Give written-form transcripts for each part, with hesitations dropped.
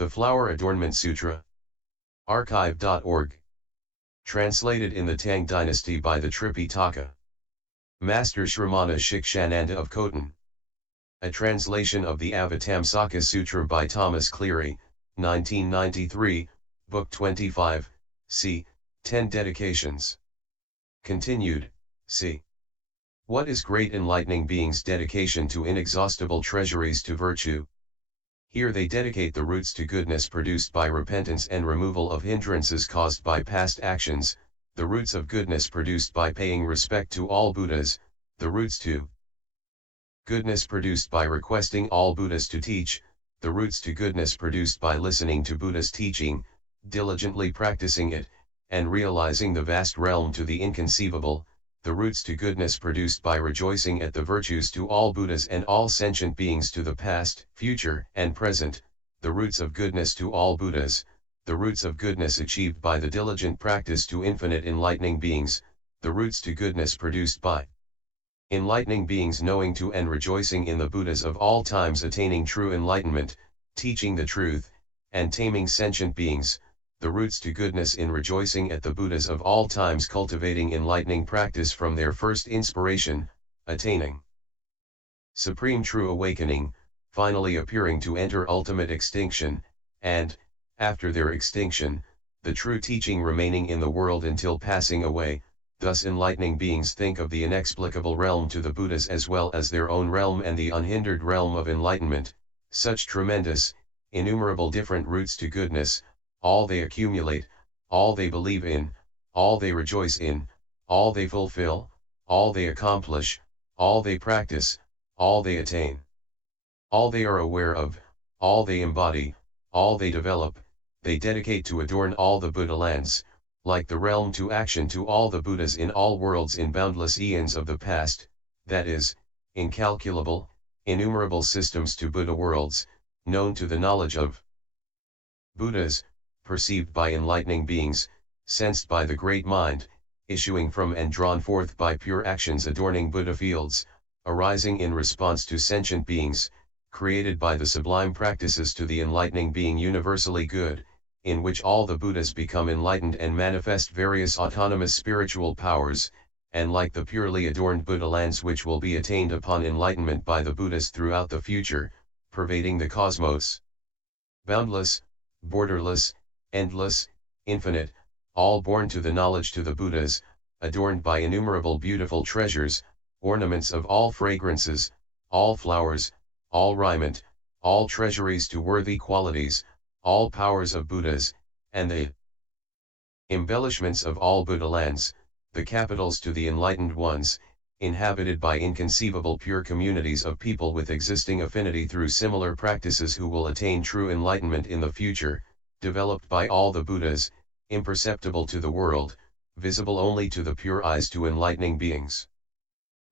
The Flower Adornment Sutra. Archive.org. Translated in the Tang Dynasty by the Tripitaka. Master Shramana Shikshananda of Khotan. A translation of the Avatamsaka-Sutra by Thomas Cleary, 1993, Book 25, c. 10 Dedications. Continued, c. What is Great Enlightening Being's dedication to inexhaustible treasuries to virtue? Here they dedicate the roots to goodness produced by repentance and removal of hindrances caused by past actions, the roots of goodness produced by paying respect to all Buddhas, the roots to goodness produced by requesting all Buddhas to teach, the roots to goodness produced by listening to Buddha's teaching, diligently practicing it, and realizing the vast realm to the inconceivable, the roots to goodness produced by rejoicing at the virtues to all Buddhas and all sentient beings to the past, future, and present, the roots of goodness to all Buddhas, the roots of goodness achieved by the diligent practice to infinite enlightening beings, the roots to goodness produced by enlightening beings knowing to and rejoicing in the Buddhas of all times attaining true enlightenment, teaching the truth, and taming sentient beings, the roots to goodness in rejoicing at the Buddhas of all times cultivating enlightening practice from their first inspiration, attaining supreme true awakening, finally appearing to enter ultimate extinction, and, after their extinction, the true teaching remaining in the world until passing away. Thus enlightening beings think of the inexplicable realm to the Buddhas as well as their own realm and the unhindered realm of enlightenment, such tremendous, innumerable different roots to goodness, all they accumulate, all they believe in, all they rejoice in, all they fulfill, all they accomplish, all they practice, all they attain, all they are aware of, all they embody, all they develop, they dedicate to adorn all the Buddha lands, like the realm to action to all the Buddhas in all worlds in boundless eons of the past, that is, incalculable, innumerable systems to Buddha worlds, known to the knowledge of Buddhas, perceived by enlightening beings, sensed by the great mind, issuing from and drawn forth by pure actions adorning Buddha fields, arising in response to sentient beings, created by the sublime practices to the enlightening being universally good, in which all the Buddhas become enlightened and manifest various autonomous spiritual powers, and like the purely adorned Buddha lands which will be attained upon enlightenment by the Buddhas throughout the future, pervading the cosmos. Boundless, borderless, endless, infinite, all born to the knowledge to the Buddhas, adorned by innumerable beautiful treasures, ornaments of all fragrances, all flowers, all raiment, all treasuries to worthy qualities, all powers of Buddhas, and the embellishments of all Buddha lands, the capitals to the enlightened ones, inhabited by inconceivable pure communities of people with existing affinity through similar practices who will attain true enlightenment in the future, developed by all the Buddhas, imperceptible to the world, visible only to the pure eyes to enlightening beings.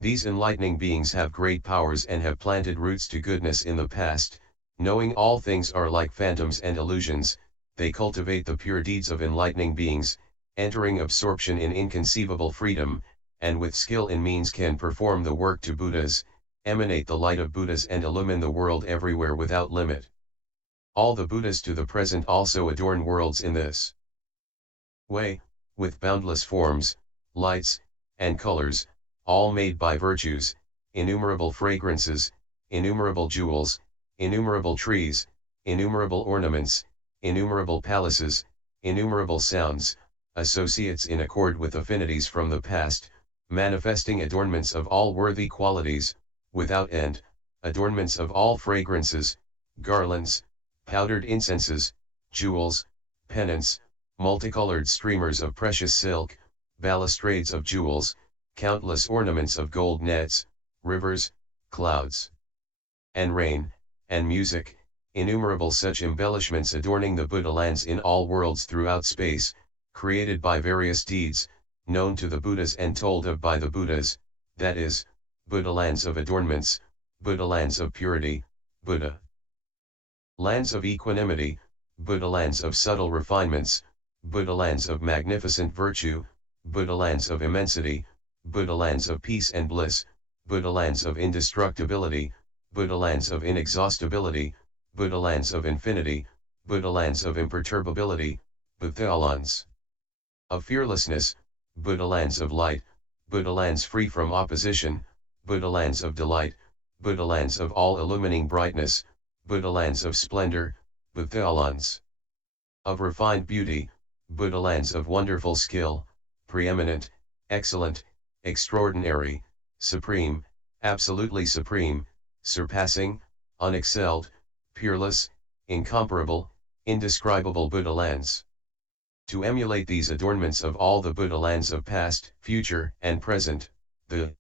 These enlightening beings have great powers and have planted roots to goodness in the past, knowing all things are like phantoms and illusions, they cultivate the pure deeds of enlightening beings, entering absorption in inconceivable freedom, and with skill in means can perform the work to Buddhas, emanate the light of Buddhas and illumine the world everywhere without limit. All the Buddhas to the present also adorn worlds in this way, with boundless forms, lights, and colors, all made by virtues, innumerable fragrances, innumerable jewels, innumerable trees, innumerable ornaments, innumerable palaces, innumerable sounds, associates in accord with affinities from the past, manifesting adornments of all worthy qualities, without end, adornments of all fragrances, garlands, powdered incenses, jewels, pennants, multicolored streamers of precious silk, balustrades of jewels, countless ornaments of gold nets, rivers, clouds, and rain, and music, innumerable such embellishments adorning the Buddha lands in all worlds throughout space, created by various deeds, known to the Buddhas and told of by the Buddhas, that is, Buddha lands of adornments, Buddha lands of purity, Buddha lands of equanimity, Buddha lands of subtle refinements, Buddha lands of magnificent virtue, Buddha lands of immensity, Buddha lands of peace and bliss, Buddha lands of indestructibility, Buddha lands of inexhaustibility, Buddha lands of infinity, Buddha-lands of imperturbability, Buddha-lands of fearlessness, Buddha-lands of light, Buddha-lands free from opposition, Buddha-lands of delight, Buddha-lands of all-illumining brightness, Buddha-lands of splendor, Buddha-lands of refined beauty, Buddha-lands of wonderful skill, preeminent, excellent, extraordinary, supreme, absolutely supreme, surpassing, unexcelled, peerless, incomparable, indescribable Buddha-lands. To emulate these adornments of all the Buddha-lands of past, future, and present, the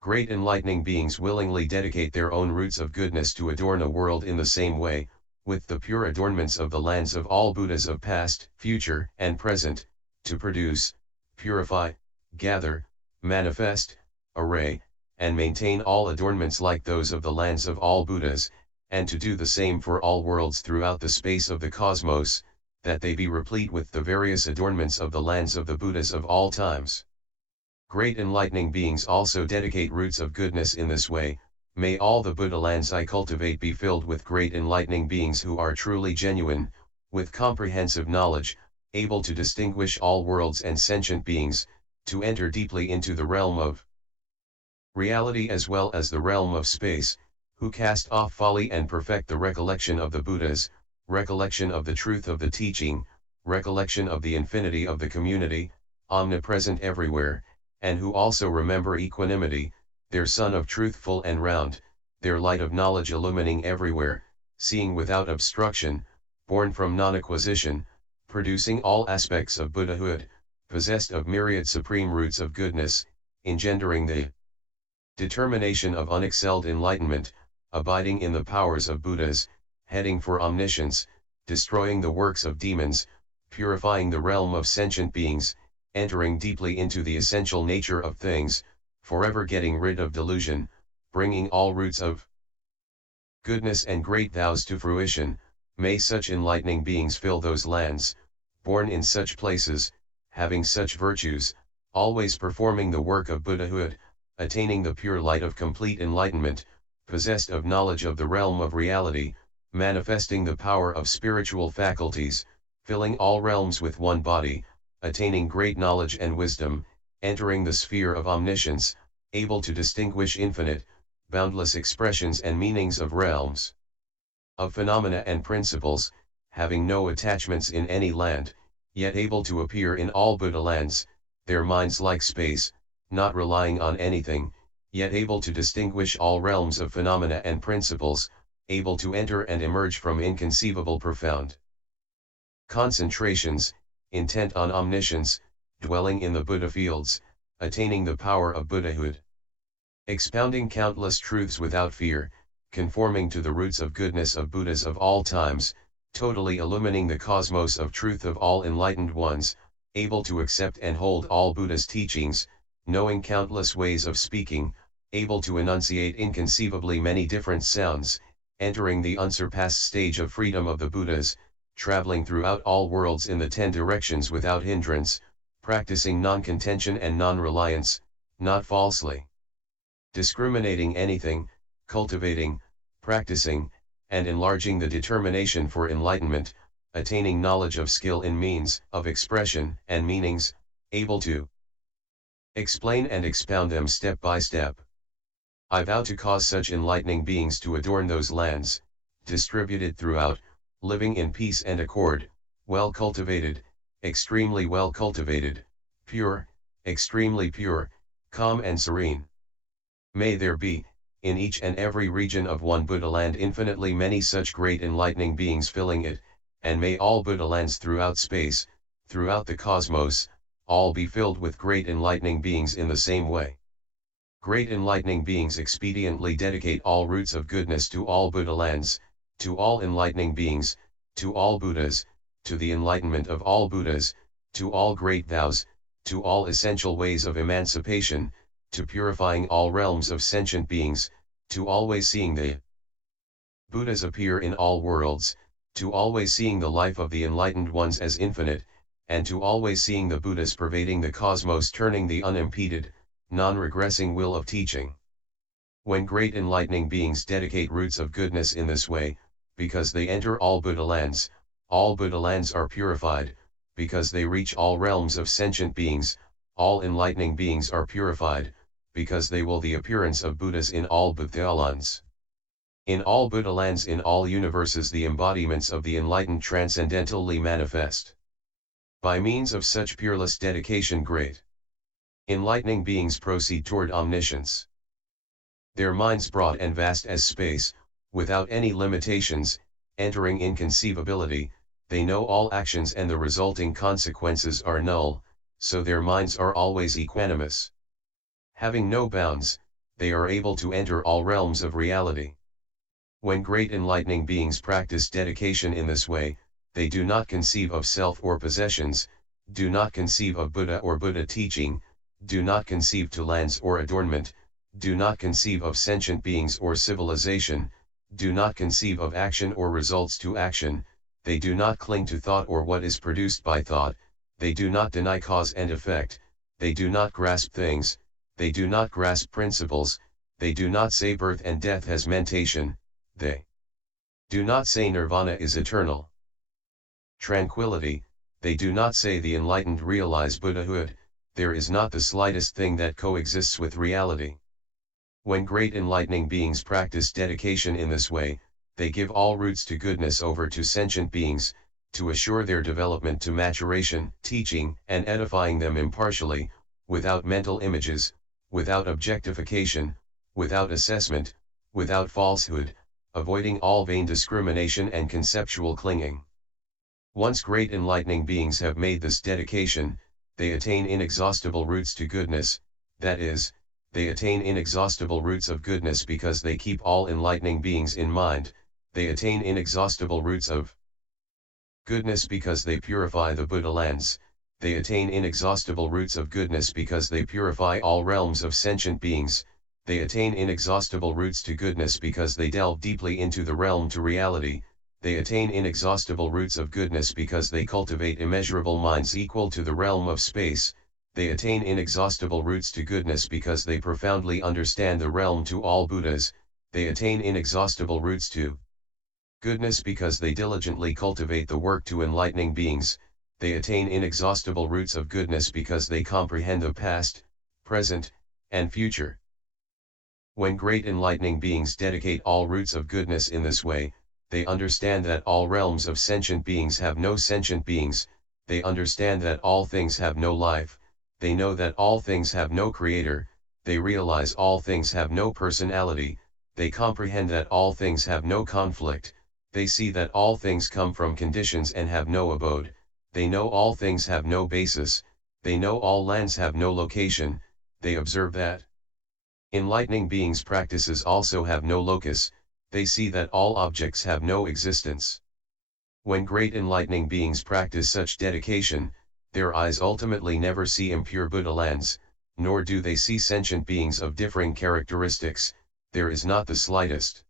great enlightening beings willingly dedicate their own roots of goodness to adorn a world in the same way, with the pure adornments of the lands of all Buddhas of past, future, and present, to produce, purify, gather, manifest, array, and maintain all adornments like those of the lands of all Buddhas, and to do the same for all worlds throughout the space of the cosmos, that they be replete with the various adornments of the lands of the Buddhas of all times. Great enlightening beings also dedicate roots of goodness in this way. May all the Buddha lands I cultivate be filled with great enlightening beings who are truly genuine, with comprehensive knowledge, able to distinguish all worlds and sentient beings, to enter deeply into the realm of reality as well as the realm of space, who cast off folly and perfect the recollection of the Buddhas, recollection of the truth of the teaching, recollection of the infinity of the community, omnipresent everywhere, and who also remember equanimity, their sun of truth full and round, their light of knowledge illumining everywhere, seeing without obstruction, born from non-acquisition, producing all aspects of Buddhahood, possessed of myriad supreme roots of goodness, engendering the determination of unexcelled enlightenment, abiding in the powers of Buddhas, heading for omniscience, destroying the works of demons, purifying the realm of sentient beings, entering deeply into the essential nature of things, forever getting rid of delusion, bringing all roots of goodness and great vows to fruition. May such enlightening beings fill those lands, born in such places, having such virtues, always performing the work of Buddhahood, attaining the pure light of complete enlightenment, possessed of knowledge of the realm of reality, manifesting the power of spiritual faculties, filling all realms with one body, attaining great knowledge and wisdom, entering the sphere of omniscience, able to distinguish infinite, boundless expressions and meanings of realms, of phenomena and principles, having no attachments in any land, yet able to appear in all Buddha lands, their minds like space, not relying on anything, yet able to distinguish all realms of phenomena and principles, able to enter and emerge from inconceivable profound concentrations, intent on omniscience, dwelling in the Buddha fields, attaining the power of Buddhahood, expounding countless truths without fear, conforming to the roots of goodness of Buddhas of all times, totally illumining the cosmos of truth of all enlightened ones, able to accept and hold all Buddha's teachings, knowing countless ways of speaking, able to enunciate inconceivably many different sounds, entering the unsurpassed stage of freedom of the Buddhas, traveling throughout all worlds in the 10 directions without hindrance, practicing non-contention and non-reliance, not falsely discriminating anything, cultivating, practicing, and enlarging the determination for enlightenment, attaining knowledge of skill in means of expression and meanings, able to explain and expound them step by step. I vow to cause such enlightening beings to adorn those lands, distributed throughout, living in peace and accord, well cultivated, extremely well cultivated, pure, extremely pure, calm and serene. May there be, in each and every region of one Buddha land infinitely many such great enlightening beings filling it, and may all Buddha lands throughout space, throughout the cosmos, all be filled with great enlightening beings in the same way. Great enlightening beings expediently dedicate all roots of goodness to all Buddha lands, to all enlightening beings, to all Buddhas, to the enlightenment of all Buddhas, to all great vows, to all essential ways of emancipation, to purifying all realms of sentient beings, to always seeing the Buddhas appear in all worlds, to always seeing the life of the enlightened ones as infinite, and to always seeing the Buddhas pervading the cosmos turning the unimpeded, non-regressing will of teaching. When great enlightening beings dedicate roots of goodness in this way, because they enter all Buddha lands. All Buddha lands are purified, because they reach all realms of sentient beings. All enlightening beings are purified, because they will the appearance of Buddhas in all Buddha lands. In all Buddha lands, in all universes, the embodiments of the enlightened transcendentally manifest. By means of such peerless dedication, great enlightening beings proceed toward omniscience. Their minds broad and vast as space, without any limitations, entering inconceivability, they know all actions and the resulting consequences are null, so their minds are always equanimous. Having no bounds, they are able to enter all realms of reality. When great enlightening beings practice dedication in this way, they do not conceive of self or possessions, do not conceive of Buddha or Buddha teaching, do not conceive to lands or adornment, do not conceive of sentient beings or civilization, do not conceive of action or results to action, they do not cling to thought or what is produced by thought, they do not deny cause and effect, they do not grasp things, they do not grasp principles, they do not say birth and death has mentation, they do not say nirvana is eternal. Tranquility, they do not say the enlightened realize Buddhahood, there is not the slightest thing that coexists with reality. When great enlightening beings practice dedication in this way, they give all routes to goodness over to sentient beings, to assure their development to maturation, teaching and edifying them impartially, without mental images, without objectification, without assessment, without falsehood, avoiding all vain discrimination and conceptual clinging. Once great enlightening beings have made this dedication, they attain inexhaustible routes to goodness, that is, they attain inexhaustible roots of goodness because they keep all enlightening beings in mind, they attain inexhaustible roots of goodness because they purify the Buddha lands, they attain inexhaustible roots of goodness because they purify all realms of sentient beings, they attain inexhaustible roots to goodness because they delve deeply into the realm to reality, they attain inexhaustible roots of goodness because they cultivate immeasurable minds equal to the realm of space, they attain inexhaustible roots to goodness because they profoundly understand the realm to all Buddhas, they attain inexhaustible roots to goodness because they diligently cultivate the work to enlightening beings, they attain inexhaustible roots of goodness because they comprehend the past, present, and future. When great enlightening beings dedicate all roots of goodness in this way, they understand that all realms of sentient beings have no sentient beings, they understand that all things have no life, they know that all things have no creator, they realize all things have no personality, they comprehend that all things have no conflict, they see that all things come from conditions and have no abode, they know all things have no basis, they know all lands have no location, they observe that enlightening beings' practices also have no locus, they see that all objects have no existence. When great enlightening beings practice such dedication, their eyes ultimately never see impure Buddha lands, nor do they see sentient beings of differing characteristics, there is not the slightest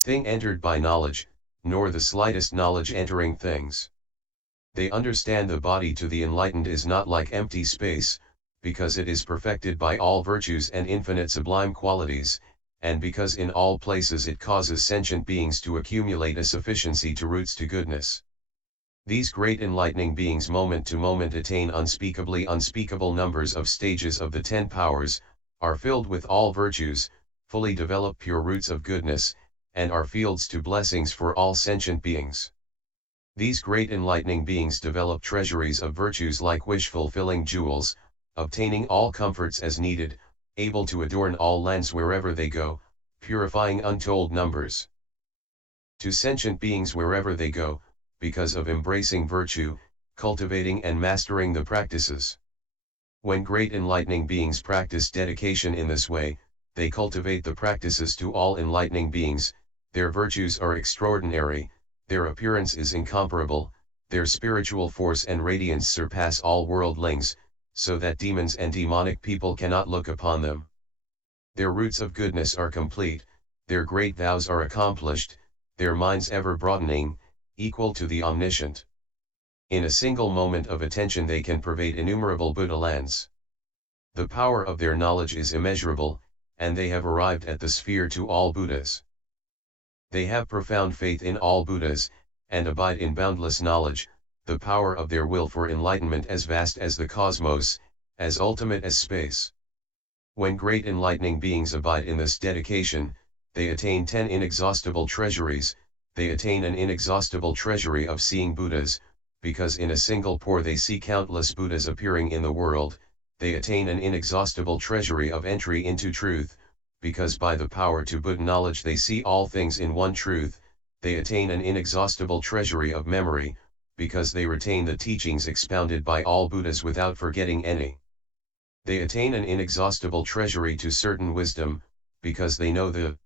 thing entered by knowledge, nor the slightest knowledge entering things. They understand the body to the enlightened is not like empty space, because it is perfected by all virtues and infinite sublime qualities, and because in all places it causes sentient beings to accumulate a sufficiency to roots to goodness. These great enlightening beings moment to moment attain unspeakably unspeakable numbers of stages of the 10 powers, are filled with all virtues, fully develop pure roots of goodness, and are fields to blessings for all sentient beings. These great enlightening beings develop treasuries of virtues like wish-fulfilling jewels, obtaining all comforts as needed, able to adorn all lands wherever they go, purifying untold numbers to sentient beings wherever they go, because of embracing virtue, cultivating and mastering the practices. When great enlightening beings practice dedication in this way, they cultivate the practices to all enlightening beings, their virtues are extraordinary, their appearance is incomparable, their spiritual force and radiance surpass all worldlings, so that demons and demonic people cannot look upon them. Their roots of goodness are complete, their great vows are accomplished, their minds ever broadening, equal to the omniscient. In a single moment of attention they can pervade innumerable Buddha lands. The power of their knowledge is immeasurable, and they have arrived at the sphere to all Buddhas. They have profound faith in all Buddhas, and abide in boundless knowledge, the power of their will for enlightenment as vast as the cosmos, as ultimate as space. When great enlightening beings abide in this dedication, they attain 10 inexhaustible treasuries. They attain an inexhaustible treasury of seeing Buddhas, because in a single pour they see countless Buddhas appearing in the world. They attain an inexhaustible treasury of entry into truth, because by the power to Buddha knowledge they see all things in one truth. They attain an inexhaustible treasury of memory, because they retain the teachings expounded by all Buddhas without forgetting any. They attain an inexhaustible treasury to certain wisdom, because they know the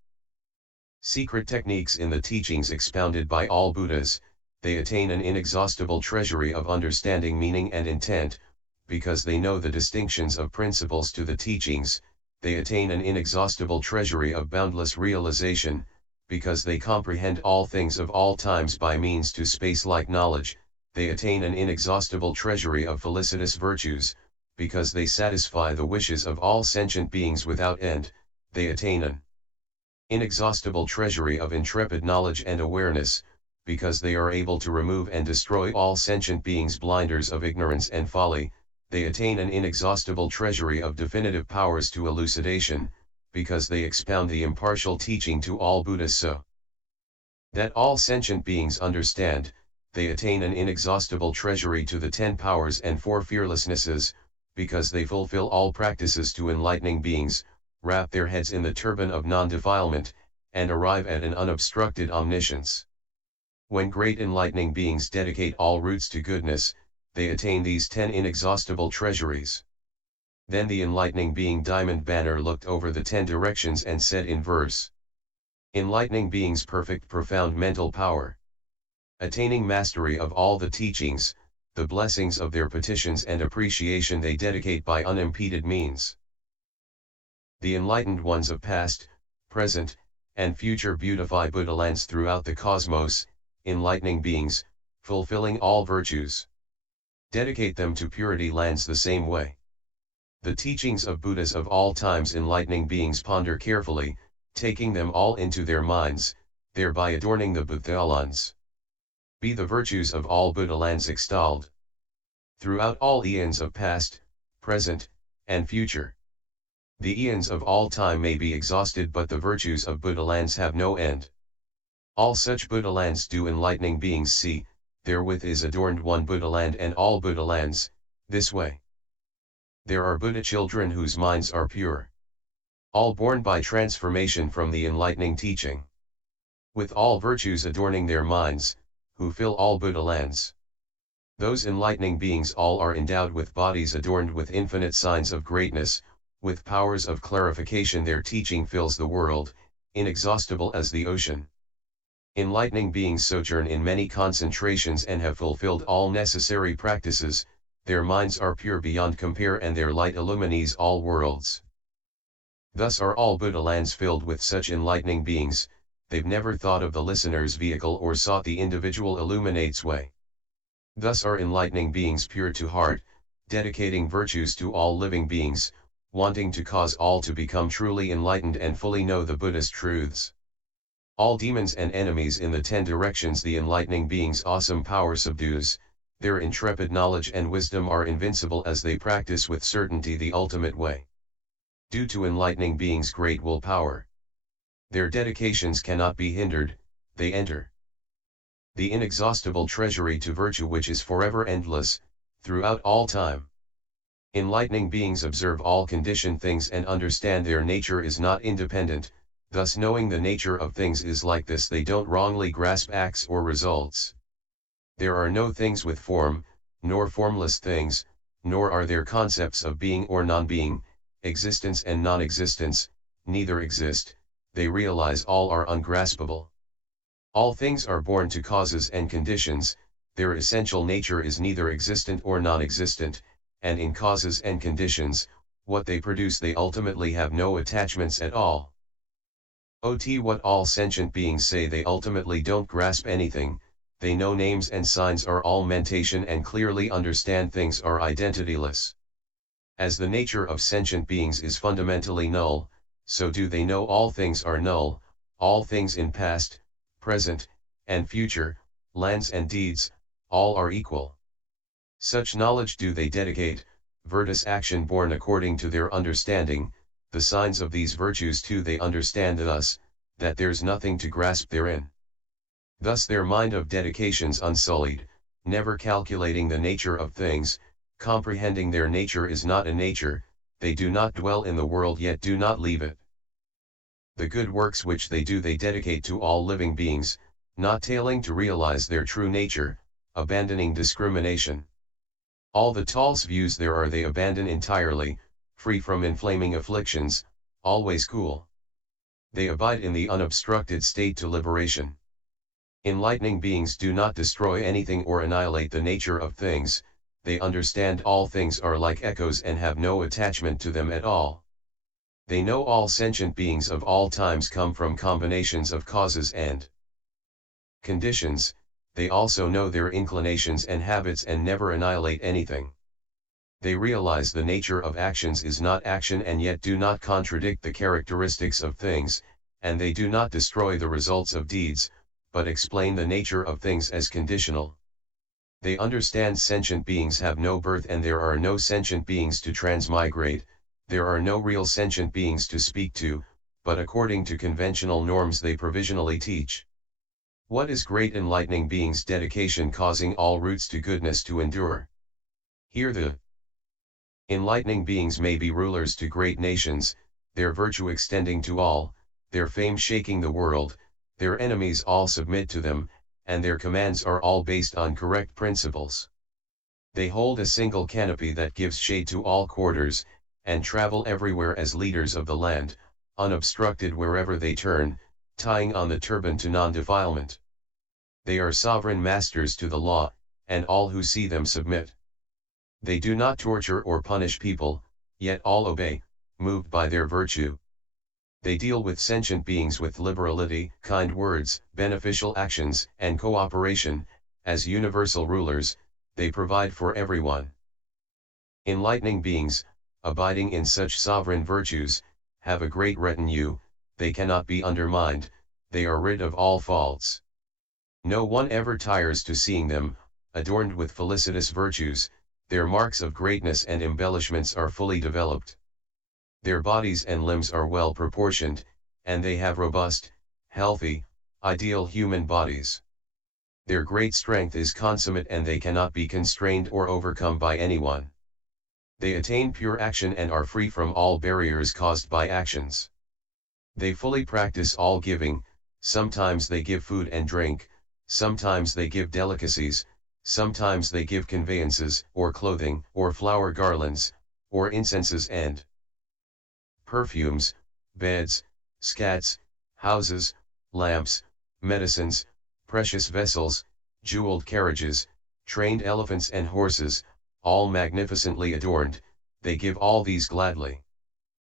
secret techniques in the teachings expounded by all Buddhas. They attain an inexhaustible treasury of understanding meaning and intent, because they know the distinctions of principles to the teachings. They attain an inexhaustible treasury of boundless realization, because they comprehend all things of all times by means to space-like knowledge. They attain an inexhaustible treasury of felicitous virtues, because they satisfy the wishes of all sentient beings without end. They attain an inexhaustible treasury of intrepid knowledge and awareness, because they are able to remove and destroy all sentient beings' blinders of ignorance and folly. They attain an inexhaustible treasury of definitive powers to elucidation, because they expound the impartial teaching to all Buddhas so that all sentient beings understand. They attain an inexhaustible treasury to the 10 powers and 4 fearlessnesses, because they fulfill all practices to enlightening beings, wrap their heads in the turban of non-defilement, and arrive at an unobstructed omniscience. When great enlightening beings dedicate all routes to goodness, they attain these 10 inexhaustible treasuries. Then the enlightening being Diamond Banner looked over the 10 directions and said in verse: enlightening beings perfect profound mental power, attaining mastery of all the teachings, the blessings of their petitions and appreciation they dedicate by unimpeded means. The enlightened ones of past, present, and future beautify Buddha lands throughout the cosmos. Enlightening beings, fulfilling all virtues, dedicate them to purity lands the same way. The teachings of Buddhas of all times enlightening beings ponder carefully, taking them all into their minds, thereby adorning the Buddha lands. Be the virtues of all Buddha lands extolled throughout all eons of past, present, and future. The eons of all time may be exhausted, but the virtues of Buddha lands have no end. All such Buddha lands do enlightening beings see, therewith is adorned one Buddha land and all Buddha lands. This way there are Buddha children whose minds are pure, all born by transformation from the enlightening teaching, with all virtues adorning their minds, who fill all Buddha lands. Those enlightening beings all are endowed with bodies adorned with infinite signs of greatness, with powers of clarification. Their teaching fills the world, inexhaustible as the ocean. Enlightening beings sojourn in many concentrations and have fulfilled all necessary practices. Their minds are pure beyond compare and their light illumines all worlds. Thus are all Buddha lands filled with such enlightening beings. They've never thought of the listener's vehicle or sought the individual illuminate's way. Thus are enlightening beings pure to heart, dedicating virtues to all living beings, wanting to cause all to become truly enlightened and fully know the Buddhist truths. All demons and enemies in the 10 directions the enlightening beings' awesome power subdues. Their intrepid knowledge and wisdom are invincible as they practice with certainty the ultimate way. Due to enlightening beings' great will power, their dedications cannot be hindered. They enter the inexhaustible treasury to virtue which is forever endless, throughout all time. Enlightening beings observe all conditioned things and understand their nature is not independent. Thus knowing the nature of things is like this, they don't wrongly grasp acts or results. There are no things with form, nor formless things, nor are there concepts of being or non-being, existence and non-existence, neither exist. They realize all are ungraspable. All things are born to causes and conditions. Their essential nature is neither existent or non-existent, and in causes and conditions, what they produce they ultimately have no attachments at all. What all sentient beings say they ultimately don't grasp anything. They know names and signs are all mentation and clearly understand things are identityless. As the nature of sentient beings is fundamentally null, so do they know all things are null, all things in past, present, and future, lands and deeds, all are equal. Such knowledge do they dedicate, virtus action born according to their understanding, the signs of these virtues too they understand thus, that there's nothing to grasp therein. Thus their mind of dedication's unsullied, never calculating the nature of things, comprehending their nature is not a nature, they do not dwell in the world yet do not leave it. The good works which they do they dedicate to all living beings, not tailing to realize their true nature, abandoning discrimination. All the false views there are they abandon entirely, free from inflaming afflictions, always cool. They abide in the unobstructed state to liberation. Enlightening beings do not destroy anything or annihilate the nature of things, they understand all things are like echoes and have no attachment to them at all. They know all sentient beings of all times come from combinations of causes and conditions, they also know their inclinations and habits and never annihilate anything. They realize the nature of actions is not action and yet do not contradict the characteristics of things, and they do not destroy the results of deeds, but explain the nature of things as conditional. They understand sentient beings have no birth and there are no sentient beings to transmigrate, there are no real sentient beings to speak to, but according to conventional norms they provisionally teach. What is great enlightening beings' dedication causing all roots to goodness to endure? Here the enlightening beings may be rulers to great nations, their virtue extending to all, their fame shaking the world, their enemies all submit to them, and their commands are all based on correct principles. They hold a single canopy that gives shade to all quarters, and travel everywhere as leaders of the land, unobstructed wherever they turn, tying on the turban to non-defilement. They are sovereign masters to the law, and all who see them submit. They do not torture or punish people, yet all obey, moved by their virtue. They deal with sentient beings with liberality, kind words, beneficial actions, and cooperation. As universal rulers, they provide for everyone. Enlightening beings, abiding in such sovereign virtues, have a great retinue, they cannot be undermined, they are rid of all faults. No one ever tires to seeing them, adorned with felicitous virtues, their marks of greatness and embellishments are fully developed. Their bodies and limbs are well proportioned, and they have robust, healthy, ideal human bodies. Their great strength is consummate and they cannot be constrained or overcome by anyone. They attain pure action and are free from all barriers caused by actions. They fully practice all giving, sometimes they give food and drink, sometimes they give delicacies, sometimes they give conveyances, or clothing, or flower garlands, or incenses and perfumes, beds, scats, houses, lamps, medicines, precious vessels, jeweled carriages, trained elephants and horses, all magnificently adorned, they give all these gladly.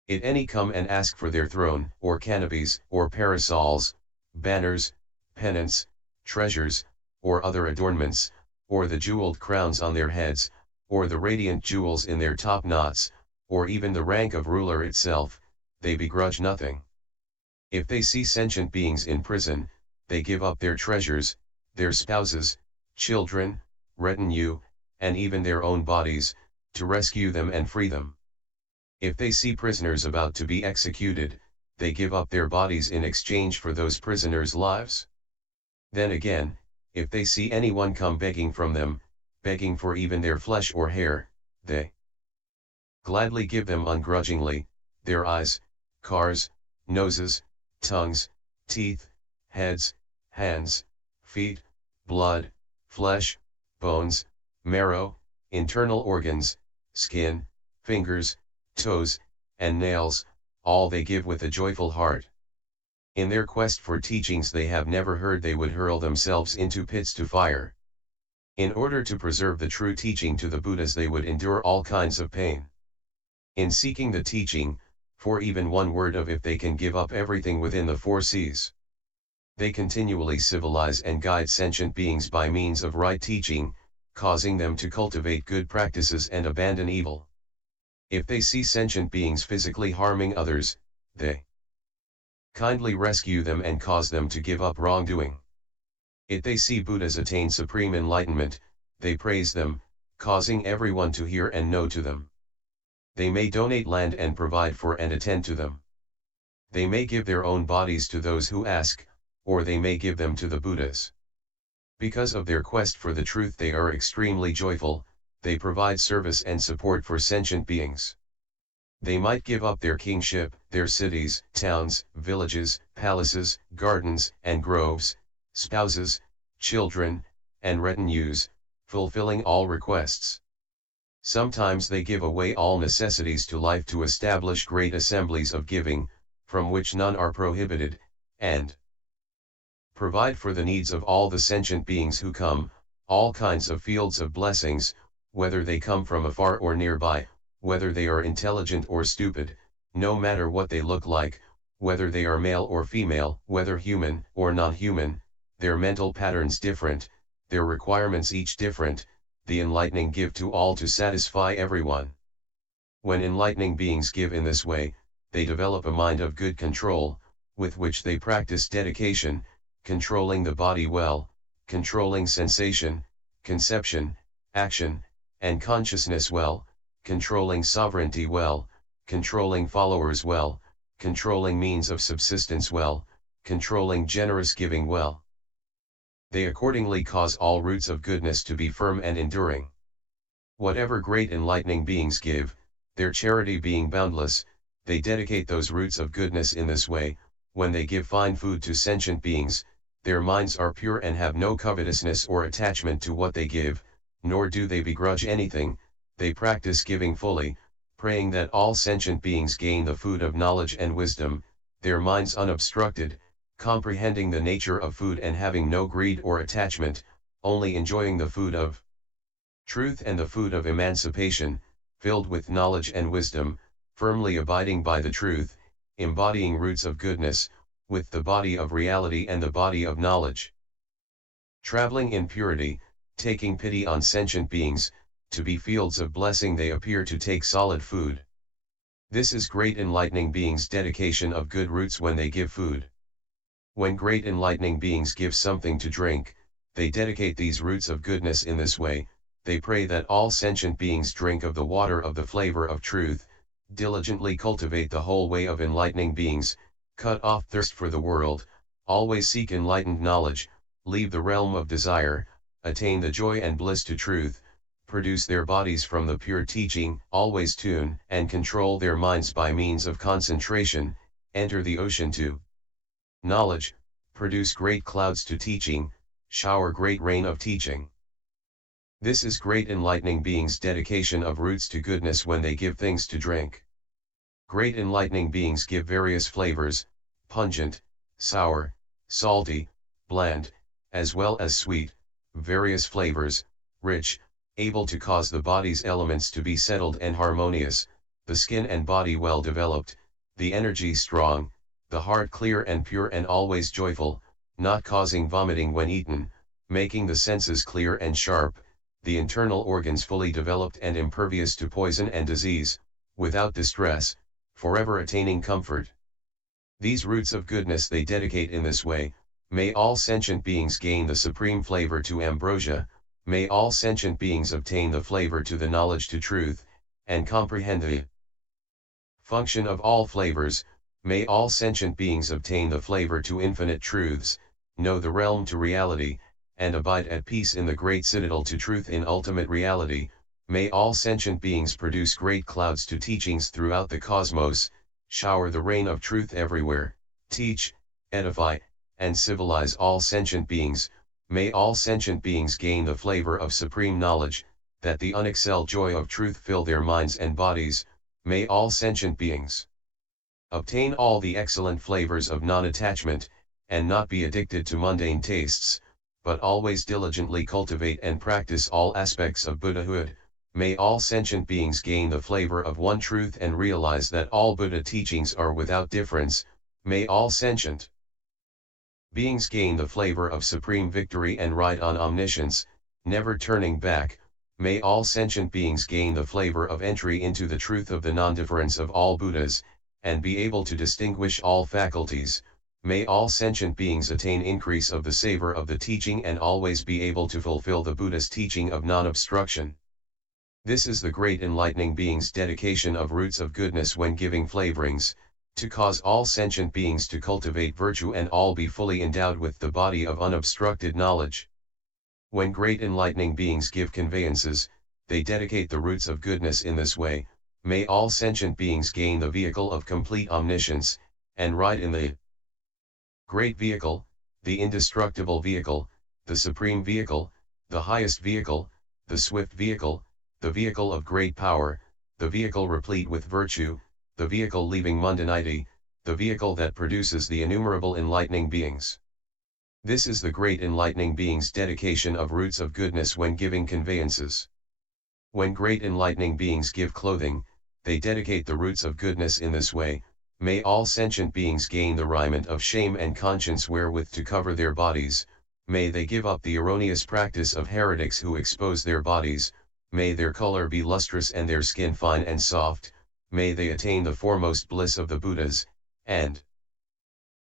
If any come and ask for their throne, or canopies, or parasols, banners, pennants, treasures, or other adornments, or the jeweled crowns on their heads, or the radiant jewels in their top knots, or even the rank of ruler itself, they begrudge nothing. If they see sentient beings in prison, they give up their treasures, their spouses, children, retinue, and even their own bodies, to rescue them and free them. If they see prisoners about to be executed, they give up their bodies in exchange for those prisoners' lives. Then again, if they see anyone come begging from them, begging for even their flesh or hair, they gladly give them ungrudgingly, their eyes, cars, noses, tongues, teeth, heads, hands, feet, blood, flesh, bones, marrow, internal organs, skin, fingers, toes, and nails, all they give with a joyful heart. In their quest for teachings they have never heard they would hurl themselves into pits to fire. In order to preserve the true teaching to the Buddhas they would endure all kinds of pain. In seeking the teaching, for even one word of if they can give up everything within the 4 seas. They continually civilize and guide sentient beings by means of right teaching, causing them to cultivate good practices and abandon evil. If they see sentient beings physically harming others, they Kindly rescue them and cause them to give up wrongdoing. If they see Buddhas attain supreme enlightenment, they praise them, causing everyone to hear and know to them. They may donate land and provide for and attend to them. They may give their own bodies to those who ask, or they may give them to the Buddhas. Because of their quest for the truth they are extremely joyful, they provide service and support for sentient beings. They might give up their kingship, their cities, towns, villages, palaces, gardens, and groves, spouses, children, and retinues, fulfilling all requests. Sometimes they give away all necessities to life to establish great assemblies of giving, from which none are prohibited, and provide for the needs of all the sentient beings who come, all kinds of fields of blessings, whether they come from afar or nearby, whether they are intelligent or stupid, no matter what they look like, whether they are male or female, whether human or non-human, their mental patterns different, their requirements each different, the enlightening give to all to satisfy everyone. When enlightening beings give in this way, they develop a mind of good control, with which they practice dedication, controlling the body well, controlling sensation, conception, action, and consciousness well, controlling sovereignty well, controlling followers well, controlling means of subsistence well, controlling generous giving well. They accordingly cause all roots of goodness to be firm and enduring. Whatever great enlightening beings give, their charity being boundless, they dedicate those roots of goodness in this way. When they give fine food to sentient beings, their minds are pure and have no covetousness or attachment to what they give, nor do they begrudge anything. They practice giving fully, praying that all sentient beings gain the food of knowledge and wisdom, their minds unobstructed, comprehending the nature of food and having no greed or attachment, only enjoying the food of truth and the food of emancipation, filled with knowledge and wisdom, firmly abiding by the truth, embodying roots of goodness, with the body of reality and the body of knowledge. Traveling in purity, taking pity on sentient beings, to be fields of blessing they appear to take solid food. This is great enlightening beings' dedication of good roots when they give food. When great enlightening beings give something to drink, they dedicate these roots of goodness in this way. They pray that all sentient beings drink of the water of the flavor of truth, diligently cultivate the whole way of enlightening beings, cut off thirst for the world, always seek enlightened knowledge, leave the realm of desire, attain the joy and bliss to truth, produce their bodies from the pure teaching, always tune and control their minds by means of concentration, enter the ocean to knowledge, produce great clouds to teaching, shower great rain of teaching. This is great enlightening beings' dedication of roots to goodness when they give things to drink. Great enlightening beings give various flavors, pungent, sour, salty, bland, as well as sweet, various flavors, rich, able to cause the body's elements to be settled and harmonious, the skin and body well developed, the energy strong, the heart clear and pure and always joyful, not causing vomiting when eaten, making the senses clear and sharp, the internal organs fully developed and impervious to poison and disease, without distress, forever attaining comfort. These roots of goodness they dedicate in this way. May all sentient beings gain the supreme flavor to ambrosia, may all sentient beings obtain the flavor to the knowledge to truth, and comprehend the function of all flavors, may all sentient beings obtain the flavor to infinite truths, know the realm to reality, and abide at peace in the great citadel to truth in ultimate reality. May all sentient beings produce great clouds to teachings throughout the cosmos, shower the rain of truth everywhere, teach, edify, and civilize all sentient beings. May all sentient beings gain the flavor of supreme knowledge, that the unexcelled joy of truth fill their minds and bodies. May all sentient beings obtain all the excellent flavors of non-attachment, and not be addicted to mundane tastes, but always diligently cultivate and practice all aspects of Buddhahood. May all sentient beings gain the flavor of one truth and realize that all Buddha teachings are without difference. May all sentient beings gain the flavor of supreme victory and ride on omniscience, never turning back. May all sentient beings gain the flavor of entry into the truth of the non-difference of all Buddhas, and be able to distinguish all faculties. May all sentient beings attain increase of the savor of the teaching and always be able to fulfill the Buddhist teaching of non-obstruction. This is the great enlightening being's dedication of roots of goodness when giving flavorings, to cause all sentient beings to cultivate virtue and all be fully endowed with the body of unobstructed knowledge. When great enlightening beings give conveyances, they dedicate the roots of goodness in this way. May all sentient beings gain the vehicle of complete omniscience, and ride in the great vehicle, the indestructible vehicle, the supreme vehicle, the highest vehicle, the swift vehicle, the vehicle of great power, the vehicle replete with virtue, the vehicle leaving mundanity, the vehicle that produces the innumerable enlightening beings. This is the great enlightening being's dedication of roots of goodness when giving conveyances. When great enlightening beings give clothing, they dedicate the roots of goodness in this way. May all sentient beings gain the raiment of shame and conscience wherewith to cover their bodies. May they give up the erroneous practice of heretics who expose their bodies. May their color be lustrous and their skin fine and soft. May they attain the foremost bliss of the Buddhas, and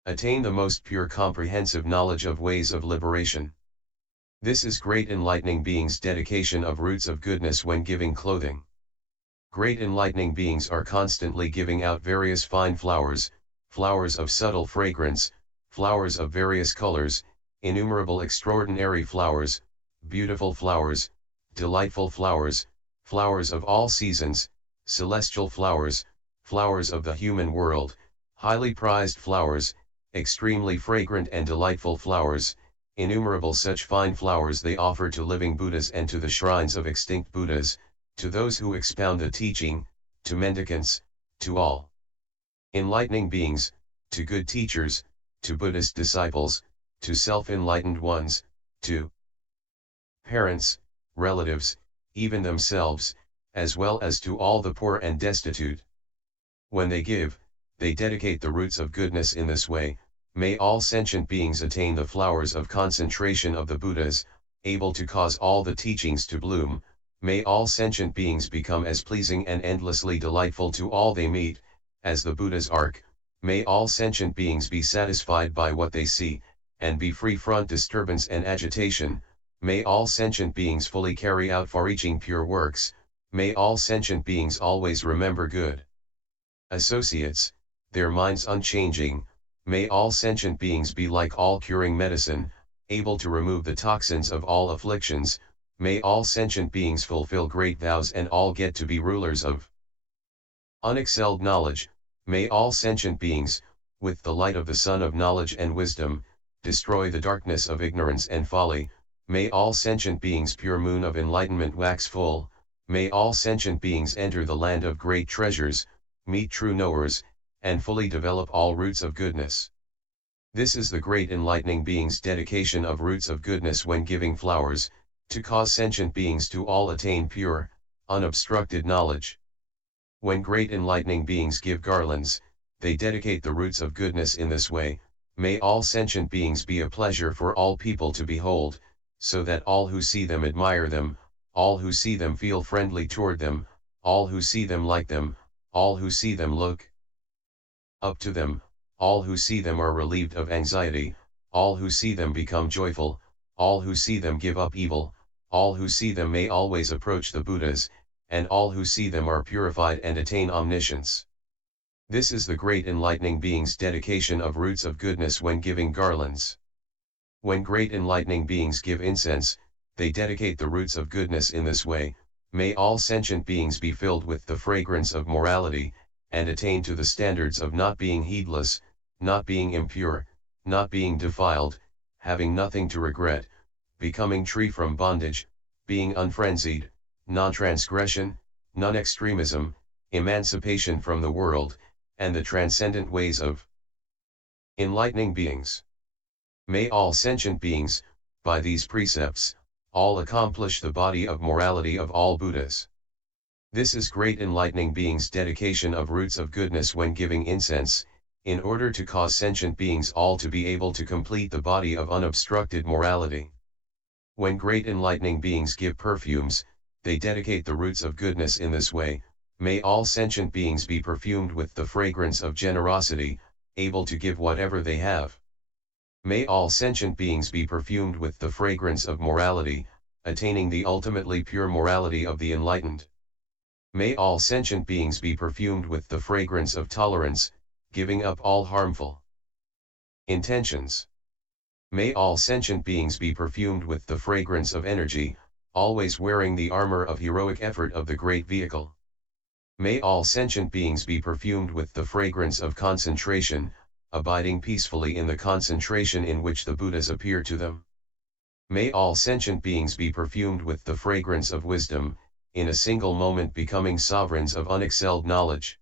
attain the most pure comprehensive knowledge of ways of liberation. This is great enlightening being's dedication of roots of goodness when giving clothing. Great enlightening beings are constantly giving out various fine flowers, flowers of subtle fragrance, flowers of various colors, innumerable extraordinary flowers, beautiful flowers, delightful flowers, flowers of all seasons, celestial flowers, flowers of the human world, highly prized flowers, extremely fragrant and delightful flowers, innumerable such fine flowers they offer to living Buddhas and to the shrines of extinct Buddhas, to those who expound the teaching, to mendicants, to all enlightening beings, to good teachers, to Buddhist disciples, to self-enlightened ones, to parents, relatives, even themselves, as well as to all the poor and destitute. When they give, they dedicate the roots of goodness in this way. May all sentient beings attain the flowers of concentration of the Buddhas, able to cause all the teachings to bloom. May all sentient beings become as pleasing and endlessly delightful to all they meet, as the Buddha's ark. May all sentient beings be satisfied by what they see, and be free from disturbance and agitation. May all sentient beings fully carry out far-reaching pure works. May all sentient beings always remember good associates, their minds unchanging. May all sentient beings be like all-curing medicine, able to remove the toxins of all afflictions. May all sentient beings fulfill great vows and all get to be rulers of unexcelled knowledge. May all sentient beings, with the light of the sun of knowledge and wisdom, destroy the darkness of ignorance and folly. May all sentient beings pure moon of enlightenment wax full. May all sentient beings enter the land of great treasures, meet true knowers, and fully develop all roots of goodness. This is the great enlightening being's dedication of roots of goodness when giving flowers, to cause sentient beings to all attain pure, unobstructed knowledge. When great enlightening beings give garlands, they dedicate the roots of goodness in this way. May all sentient beings be a pleasure for all people to behold, so that all who see them admire them, all who see them feel friendly toward them, all who see them like them, all who see them look up to them, all who see them are relieved of anxiety, all who see them become joyful, all who see them give up evil, all who see them may always approach the Buddhas, and all who see them are purified and attain omniscience. This is the great enlightening being's dedication of roots of goodness when giving garlands. When great enlightening beings give incense, they dedicate the roots of goodness in this way. May all sentient beings be filled with the fragrance of morality, and attain to the standards of not being heedless, not being impure, not being defiled, having nothing to regret, becoming free from bondage, being unfrenzied, non-transgression, non-extremism, emancipation from the world, and the transcendent ways of enlightening beings. May all sentient beings, by these precepts, all accomplish the body of morality of all Buddhas. This is great enlightening being's dedication of roots of goodness when giving incense, in order to cause sentient beings all to be able to complete the body of unobstructed morality. When great enlightening beings give perfumes, they dedicate the roots of goodness in this way. May all sentient beings be perfumed with the fragrance of generosity, able to give whatever they have. May all sentient beings be perfumed with the fragrance of morality, attaining the ultimately pure morality of the enlightened. May all sentient beings be perfumed with the fragrance of tolerance, giving up all harmful intentions. May all sentient beings be perfumed with the fragrance of energy, always wearing the armor of heroic effort of the great vehicle. May all sentient beings be perfumed with the fragrance of concentration, abiding peacefully in the concentration in which the Buddhas appear to them. May all sentient beings be perfumed with the fragrance of wisdom, in a single moment becoming sovereigns of unexcelled knowledge.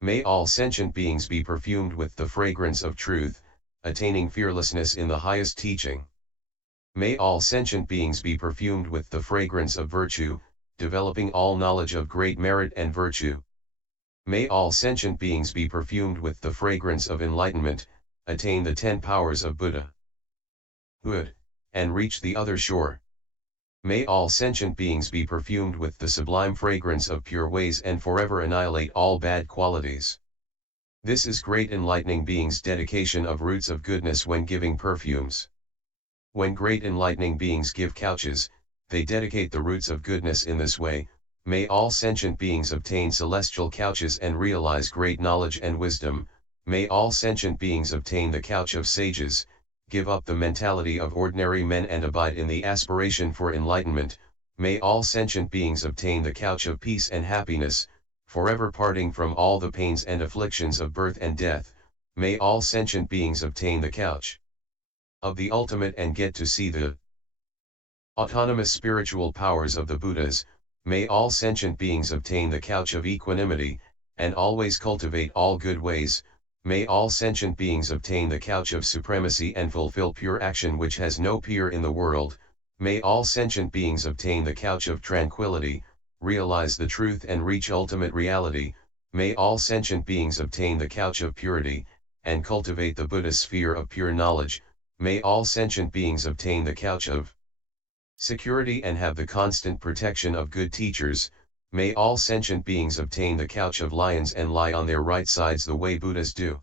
May all sentient beings be perfumed with the fragrance of truth, attaining fearlessness in the highest teaching. May all sentient beings be perfumed with the fragrance of virtue, developing all knowledge of great merit and virtue. May all sentient beings be perfumed with the fragrance of enlightenment, attain the 10 powers of Buddhahood, and reach the other shore. May all sentient beings be perfumed with the sublime fragrance of pure ways and forever annihilate all bad qualities. This is great enlightening beings' dedication of roots of goodness when giving perfumes. When great enlightening beings give couches, they dedicate the roots of goodness in this way. May all sentient beings obtain celestial couches and realize great knowledge and wisdom. May all sentient beings obtain the couch of sages, give up the mentality of ordinary men and abide in the aspiration for enlightenment. May all sentient beings obtain the couch of peace and happiness, forever parting from all the pains and afflictions of birth and death. May all sentient beings obtain the couch of the ultimate and get to see the autonomous spiritual powers of the Buddhas. May all sentient beings obtain the couch of equanimity, and always cultivate all good ways. May all sentient beings obtain the couch of supremacy and fulfill pure action which has no peer in the world. May all sentient beings obtain the couch of tranquility, realize the truth and reach ultimate reality. May all sentient beings obtain the couch of purity, and cultivate the Buddha sphere of pure knowledge. May all sentient beings obtain the couch of security and have the constant protection of good teachers. May all sentient beings obtain the couch of lions and lie on their right sides the way Buddhas do.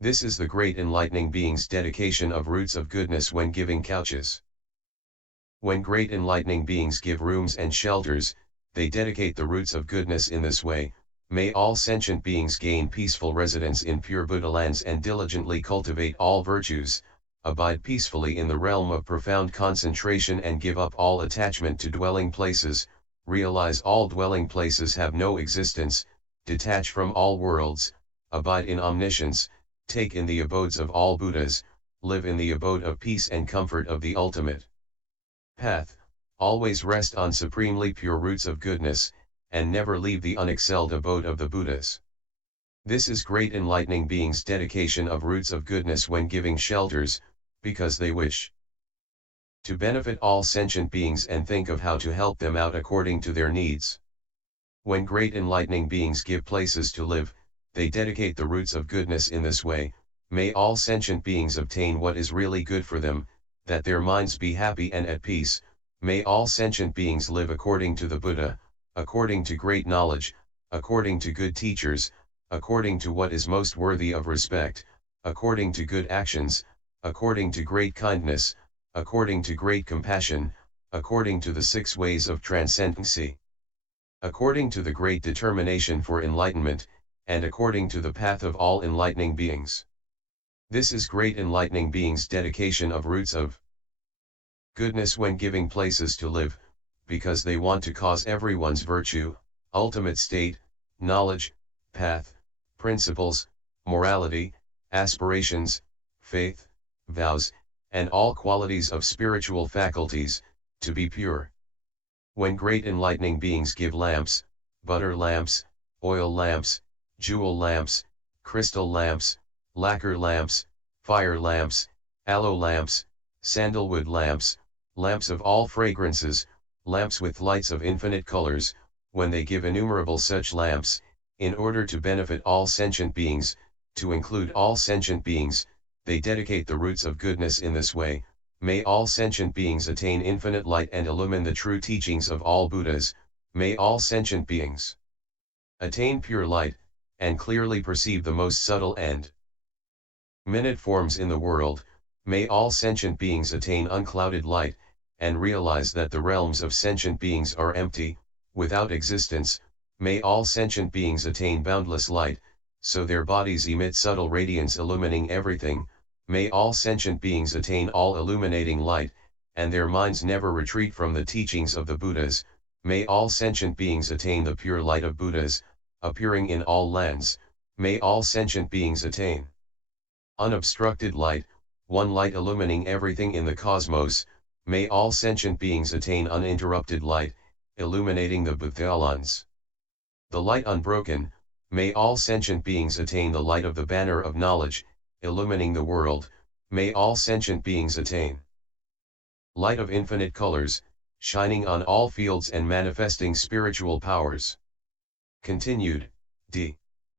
This is the great enlightening beings' dedication of roots of goodness when giving couches. When great enlightening beings give rooms and shelters, they dedicate the roots of goodness in this way. May all sentient beings gain peaceful residence in pure Buddha lands and diligently cultivate all virtues, abide peacefully in the realm of profound concentration and give up all attachment to dwelling places, realize all dwelling places have no existence, detach from all worlds, abide in omniscience, take in the abodes of all Buddhas, live in the abode of peace and comfort of the ultimate path, always rest on supremely pure roots of goodness, and never leave the unexcelled abode of the Buddhas. This is great enlightening beings' dedication of roots of goodness when giving shelters, because they wish to benefit all sentient beings and think of how to help them out according to their needs. When great enlightening beings give places to live, they dedicate the roots of goodness in this way. May all sentient beings obtain what is really good for them, that their minds be happy and at peace. May all sentient beings live according to the Buddha, according to great knowledge, according to good teachers, according to what is most worthy of respect, according to good actions, according to great kindness, according to great compassion, according to the 6 ways of transcendency, according to the great determination for enlightenment, and according to the path of all enlightening beings. This is great enlightening beings' dedication of roots of goodness when giving places to live, because they want to cause everyone's virtue, ultimate state, knowledge, path, principles, morality, aspirations, faith, vows, and all qualities of spiritual faculties, to be pure. When great enlightening beings give lamps, butter lamps, oil lamps, jewel lamps, crystal lamps, lacquer lamps, fire lamps, aloe lamps, sandalwood lamps, lamps of all fragrances, lamps with lights of infinite colors, when they give innumerable such lamps, in order to benefit all sentient beings, to include all sentient beings, they dedicate the roots of goodness in this way. May all sentient beings attain infinite light and illumine the true teachings of all Buddhas. May all sentient beings Attain pure light, and clearly perceive the most subtle and minute forms in the world. May all sentient beings attain unclouded light, and realize that the realms of sentient beings are empty, without existence. May all sentient beings attain boundless light, so their bodies emit subtle radiance illumining everything. May all sentient beings attain all illuminating light, and their minds never retreat from the teachings of the Buddhas. May all sentient beings attain the pure light of Buddhas, appearing in all lands. May all sentient beings attain unobstructed light, one light illumining everything in the cosmos. May all sentient beings attain uninterrupted light, illuminating the Bhuthalans. The light unbroken. May all sentient beings attain the light of the banner of knowledge, illumining the world. May all sentient beings attain light of infinite colors, shining on all fields and manifesting spiritual powers. Continued, D.